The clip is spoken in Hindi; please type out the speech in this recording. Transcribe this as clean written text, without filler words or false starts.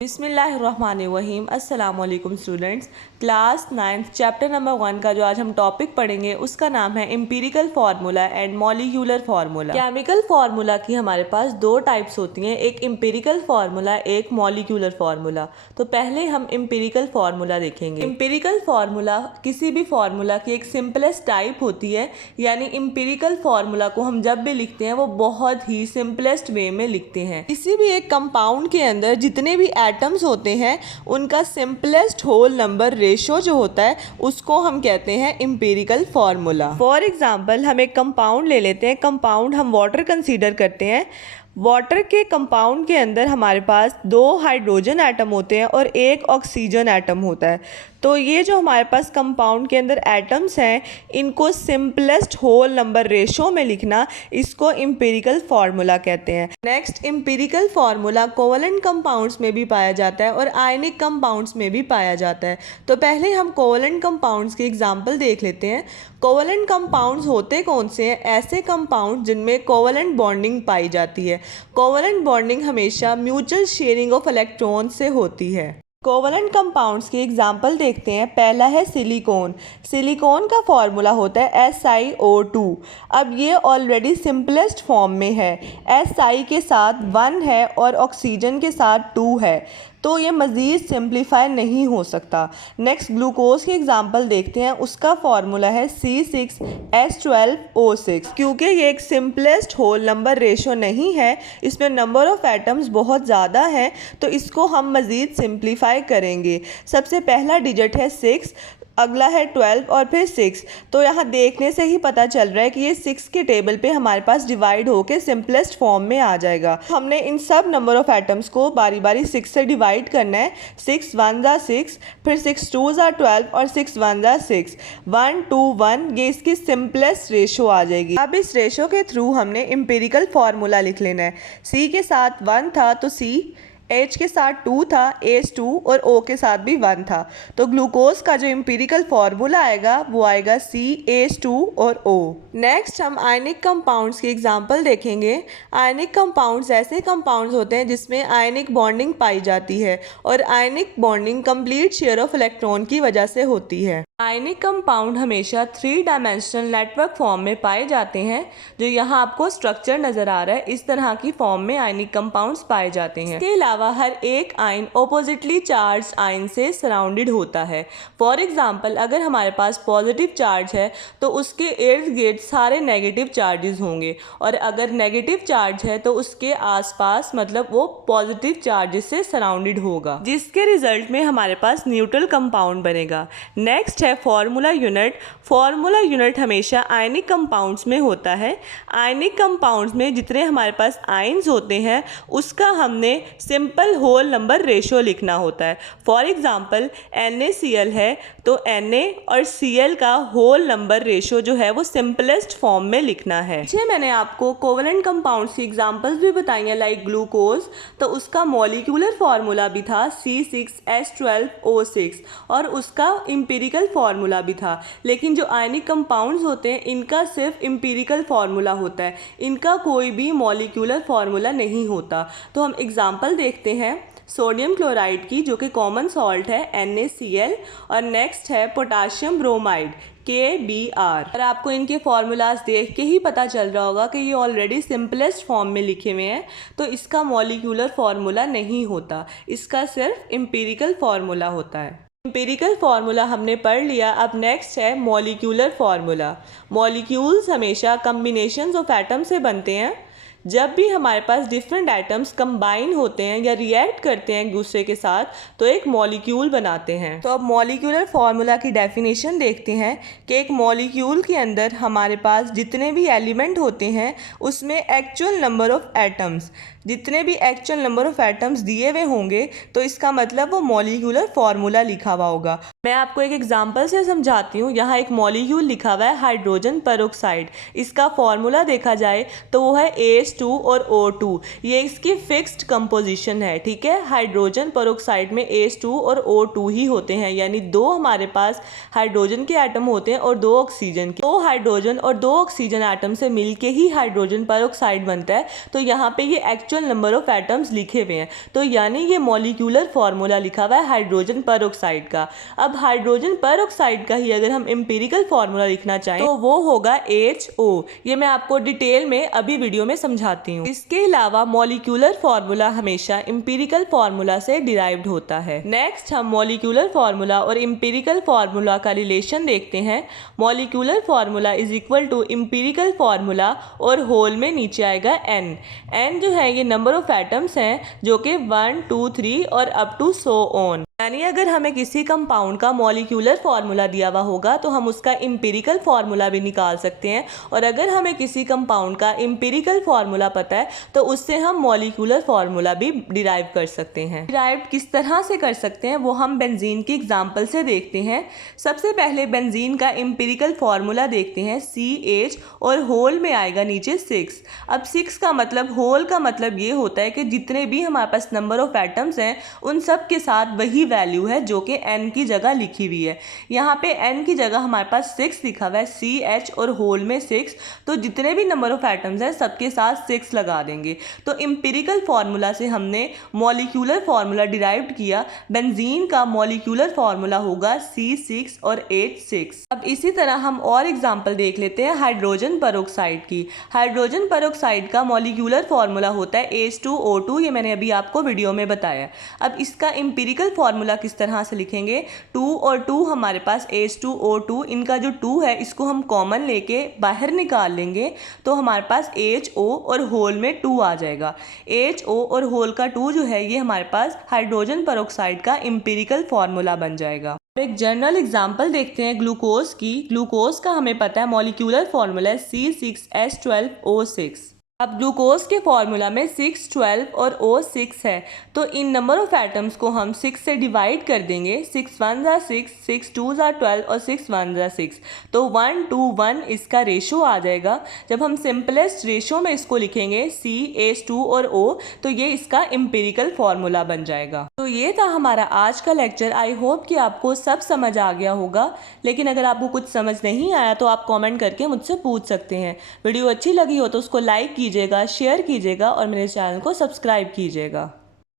बिस्मिल्लाहिर्रहमानिर्रहीम। अस्सलाम वालेकुम स्टूडेंट्स। क्लास 9 चैप्टर नंबर 1 का जो आज हम टॉपिक पढ़ेंगे उसका नाम है empirical formula and molecular formula. Chemical formula की हमारे पास दो टाइप्स होती हैं, एक एम्पिरिकल फार्मूला, एक मॉलिक्यूलर फार्मूला। तो पहले हम एम्पिरिकल फार्मूला देखेंगे। एम्पिरिकल फार्मूला किसी भी फार्मूला की एक सिंपलेस्ट टाइप होती है, यानी एम्पिरिकल फार्मूला को हम जब भी लिखते हैं वो बहुत ही सिंपलेस्ट वे में लिखते हैं। किसी भी एक कंपाउंड के अंदर जितने भी एटम्स होते हैं उनका सिंपलेस्ट होल नंबर रेशो जो होता है उसको हम कहते हैं एम्पिरिकल फार्मूला। फॉर एग्जांपल हम एक कंपाउंड ले लेते हैं। कंपाउंड हम वाटर कंसीडर करते हैं। वाटर के कंपाउंड के अंदर हमारे पास 2 हाइड्रोजन एटम होते हैं और 1 ऑक्सीजन एटम होता है। तो ये जो हमारे पास कंपाउंड के अंदर एटम्स हैं इनको सिंपलेस्ट होल नंबर रेशो में लिखना, इसको एम्पिरिकल फार्मूला कहते हैं। Next, empirical formula covalent compounds में भी पाया जाता है और आयनिक कंपाउंड्स में भी पाया जाता है। तो पहले हम कोवलेंट कंपाउंड्स के एग्जाम्पल देख लेते हैं। कोवलेंट कंपाउंड्स होते कौन से हैं? ऐसे कंपाउंड जिनमें कोवलेंट बॉन्डिंग पाई जाती है। कोवलेंट बॉन्डिंग हमेशा म्यूचुअल शेयरिंग ऑफ इलेक्ट्रॉन से होती है। कोवलेंट कंपाउंड्स के एग्जाम्पल देखते हैं। पहला है सिलिकॉन। सिलिकॉन का फॉर्मूला होता है SiO2। अब ये ऑलरेडी सिंपलेस्ट फॉर्म में है। Si के साथ 1 है और ऑक्सीजन के साथ 2 है, तो ये मज़ीद सिंप्लीफाई नहीं हो सकता। नेक्स्ट, ग्लूकोज के एग्जाम्पल देखते हैं। उसका फॉर्मूला है C6H12O6। क्योंकि ये एक सिंपलेस्ट होल नंबर रेशो नहीं है, इसमें नंबर ऑफ़ एटम्स बहुत ज़्यादा हैं, तो इसको हम मज़ीद सिंप्लीफाई करेंगे। सबसे पहला डिजिट है 6, अगला है 12 और फिर 6। तो यहाँ देखने से ही पता चल रहा है कि ये 6 के टेबल पे हमारे पास डिवाइड होके सिंपलेस्ट फॉर्म में आ जाएगा। हमने इन सब नंबर ऑफ एटम्स को बारी बारी 6 से डिवाइड करना है। 6 1 ज़ा 6, फिर 6 2 ज़ा 12 और 6 1 ज़ा 6, 1 2 1, ये इसकी सिंपलेस्ट रेशो आ जाएगी। अब इस रेशो के थ्रू हमने एम्पिरिकल फार्मूला लिख लेना है। C के साथ 1 था तो C, H के साथ 2 था, H2 और O के साथ भी 1 था। तो ग्लूकोज का जो एम्पिरिकल फार्मूला आएगा वो आएगा CH2 और O। नेक्स्ट हम आयनिक कंपाउंड्स के एग्जांपल देखेंगे। आयनिक कंपाउंड्स ऐसे कंपाउंड्स होते हैं जिसमें आयनिक बॉन्डिंग पाई जाती है और ionic bonding complete share of electron की वजह से होती है। आयनिक कंपाउंड हमेशा 3 डायमेंशनल नेटवर्क फॉर्म में पाए जाते हैं। जो यहाँ आपको स्ट्रक्चर नज़र आ रहा है, इस तरह की फॉर्म में आयनिक कंपाउंड्स पाए जाते हैं। इसके अलावा हर एक आयन ऑपोजिटली चार्ज आयन से सराउंडेड होता है। फॉर एग्जांपल, अगर हमारे पास पॉजिटिव चार्ज है तो उसके इर्द गिर्द सारे नेगेटिव चार्जेस होंगे, और अगर नेगेटिव चार्ज है तो उसके आसपास मतलब वो पॉजिटिव चार्जेस से सराउंडेड होगा, जिसके रिजल्ट में हमारे पास न्यूट्रल कंपाउंड बनेगा। नेक्स्ट है फॉर्मूला यूनिट। फॉर्मूला यूनिट हमेशा आयनिक कंपाउंड्स में होता है। आयनिक कंपाउंड्स में जितने हमारे पास आयन्स होते हैं उसका हमने सिंपल होल नंबर रेशो लिखना होता है। फॉर एग्जांपल, NaCl है तो Na और Cl का होल नंबर रेशो जो है वो सिंपलेस्ट फॉर्म में लिखना है। पीछे मैंने आपको कोवलेंट कंपाउंड्स की एग्जांपल्स भी बताई हैं, लाइक ग्लूकोज, तो उसका मॉलिक्यूलर फार्मूला भी था C6H12O6 और उसका एम्पिरिकल फार्मूला भी था। लेकिन जो आयनिक कंपाउंड्स होते हैं इनका सिर्फ एम्पिरिकल फार्मूला होता है, इनका कोई भी मॉलिक्यूलर फार्मूला नहीं होता। तो हम एग्जांपल देखते हैं सोडियम क्लोराइड की, जो कि कॉमन सॉल्ट है NaCl, और नेक्स्ट है पोटाशियम ब्रोमाइड KBr। और आपको इनके फार्मूलाज देख के ही पता चल रहा होगा कि ये ऑलरेडी सिंपलेस्ट फॉर्म में लिखे हुए हैं, तो इसका मॉलिक्यूलर फार्मूला नहीं होता, इसका सिर्फ एम्पिरिकल फार्मूला होता है। एम्पिरिकल फार्मूला हमने पढ़ लिया। अब नेक्स्ट है मॉलिक्यूलर फार्मूला। मॉलिक्यूल्स हमेशा कम्बिनेशंस ऑफ एटम से बनते हैं। जब भी हमारे पास डिफरेंट एटम्स कंबाइन होते हैं या रिएक्ट करते हैं एक दूसरे के साथ तो एक मॉलिक्यूल बनाते हैं। तो अब मॉलिक्यूलर फार्मूला की डेफिनेशन देखते हैं कि एक मॉलिक्यूल के अंदर हमारे पास जितने भी एलिमेंट होते हैं उसमें एक्चुअल नंबर ऑफ एटम्स, जितने भी एक्चुअल नंबर ऑफ एटम्स दिए हुए होंगे तो इसका मतलब वो मॉलिक्यूलर फार्मूला लिखा हुआ होगा। मैं आपको एक एग्जांपल से समझाती हूँ। यहाँ एक मॉलिक्यूल लिखा हुआ है हाइड्रोजन पेरोक्साइड। इसका फार्मूला देखा जाए तो वो है AH2 और O2। ये इसकी फिक्स्ड कंपोजिशन है, ठीक है। हाइड्रोजन पेरोक्साइड में AH2 और O2 ही होते हैं, यानी 2 हमारे पास हाइड्रोजन के एटम होते हैं और 2 ऑक्सीजन के। 2 हाइड्रोजन और 2 ऑक्सीजन एटम से मिलके ही हाइड्रोजन पेरोक्साइड बनता है। तो यहाँ पे ये actual actual number of atoms लिखे हुए हैं। तो यानी ये मॉलिक्यूलर फार्मूला लिखा हुआ है हाइड्रोजन परऑक्साइड का। अब हाइड्रोजन परऑक्साइड का ही अगर हम एम्पिरिकल फार्मूला लिखना चाहें तो वो होगा HO। ये मैं आपको डिटेल में अभी वीडियो में समझाती हूँ। इसके अलावा मॉलिक्यूलर फार्मूला हमेशा एम्पिरिकल फार्मूला से डिराइव्ड होता है। नेक्स्ट हम मॉलिक्यूलर फार्मूला और एम्पिरिकल फार्मूला का रिलेशन देखते हैं। Molecular formula is equal to empirical formula और होल में नीचे आएगा n जो है ये नंबर ऑफ एटम्स हैं जो कि 1 2 3 और अप टू सो ऑन। यानी अगर हमें किसी कंपाउंड का मॉलिक्यूलर फार्मूला दिया हुआ होगा तो हम उसका एम्पिरिकल फार्मूला भी निकाल सकते हैं, और अगर हमें किसी कंपाउंड का एम्पिरिकल फार्मूला पता है तो उससे हम मॉलिक्यूलर फार्मूला भी डिराइव कर सकते हैं। डिराइव किस तरह से कर सकते हैं वो हम बेंजीन की एग्जांपल से देखते हैं। सबसे पहले बेंजीन का एम्पिरिकल फार्मूला देखते हैं CH और होल में आएगा नीचे 6। अब 6 का मतलब, होल का मतलब ये होता है कि जितने भी हमारे पास नंबर ऑफ एटम्स हैं उन सब के साथ वही वैल्यू है जो कि n की जगह लिखी हुई है। यहाँ पे n की जगह हमारे पास 6 लिखा हुआ है, CH और होल में 6, तो जितने भी नंबर ऑफ एटम्स हैं सबके साथ 6 लगा देंगे। तो एम्पिरिकल फार्मूला से हमने मॉलिक्यूलर फार्मूला डिराइव्ड किया। बेंजीन का मॉलिक्यूलर फार्मूला होगा C6 और H6। अब इसी तरह हम और एग्जांपल देख लेते हैं हाइड्रोजन परऑक्साइड की। हाइड्रोजन परऑक्साइड का मॉलिक्यूलर फार्मूला होता है H2O2, ये मैंने अभी आपको वीडियो में बताया। अब इसका एम्पिरिकल फार्मूला किस तरह से लिखेंगे, 2 और 2 हमारे पास H2O2, इनका जो 2 है इसको हम कॉमन लेके बाहर निकाल लेंगे तो हमारे पास HO और होल में 2 आ जाएगा। HO और होल का 2 जो है ये हमारे पास हाइड्रोजन परऑक्साइड का एम्पिरिकल फार्मूला बन जाएगा। एक जनरल एग्जांपल देखते हैं ग्लूकोज की। ग्लूकोज का हमें पता है मॉलिक्यूलर फार्मूला है C6H12O6। अब ग्लूकोज के फार्मूला में 6, 12 और O6 है, तो इन नंबर ऑफ एटम्स को हम 6 से डिवाइड कर देंगे। 6 1 ज़ा 6, 6 2 ज़ा 12 और 6 1 ज़ा 6, तो 1 2 1 इसका रेशो आ जाएगा। जब हम सिंपलेस्ट रेशो में इसको लिखेंगे CH2 और O, तो ये इसका एम्पिरिकल फार्मूला बन जाएगा। तो ये था हमारा आज का लेक्चर। आई होप कि आपको सब समझ आ गया होगा, लेकिन अगर आपको कुछ समझ नहीं आया तो आप कॉमेंट करके मुझसे पूछ सकते हैं। वीडियो अच्छी लगी हो तो उसको लाइक कीजिएगा, शेयर कीजिएगा और मेरे चैनल को सब्सक्राइब कीजिएगा।